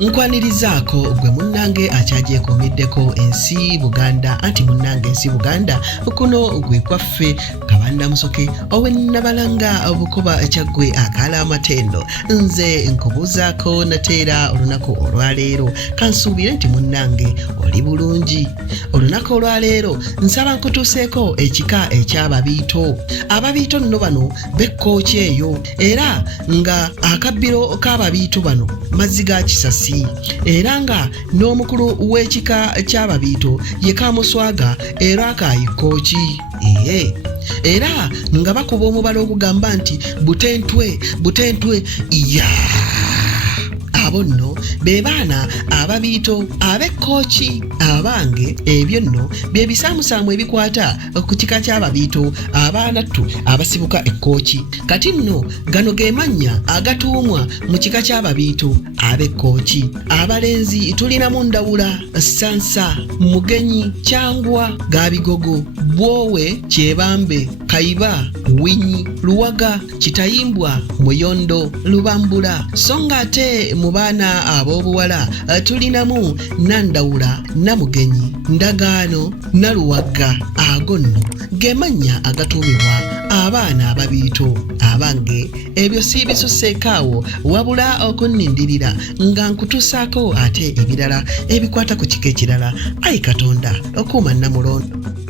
Nkwanirizaako gwe munnange akyagyekuumiddeko ensi Buganda anti munnange ensi Buganda kuno gwe kwaffe Kabanda Musoke owennabalanga obukoba ekyaggwe akaala amatendo nze nkubuuzaako nateera olunaku olwaleero kansuubire nti munnange oli bulungi. Olunaku olwaleero nsaba nkutuuseeko ekika eky'ababiito. Ababiito nno bano bekkooki eyo era nga akabbiro k'ababiito bano mazzi ga Kisasi era nga n'omukulu w'ekika ky'ababiito ye Kamuswaga era kaayikooki era nga bakuba omubala okugamba nti butentwe abo nno be baana ababiito ab'ekkooki abange. Ebyo nno bye bisaamusaamu ebikwata ku kika ky'ababiito abaanattu abasibuka ekkooki. Kati nno gano ge mannya agatuumwa mu kika ky'ababiito ab'ekkooki. Abalenzi tulinamu Ndawula, Sansa, Mugenyi, Kyangwa, Gabigogo, Bwowe, Kyebambe, Kayiba, Winyi, Luwaga, Kitayimbwa, Muyondo, Lubambula. So nga ate mu baana ab'obuwala tulinamu Nandawula, Namugenyi, Ndagaano, Naluwaga. Ago nno ge mannya agatuumibwa abaana ababiito abange. Ebyo si bisusseeko awo wabula okunnindirira nga nkutuusaako ate ebirala ebikwata ku kika ekirala. Ayi Katonda okuuma Namulondo.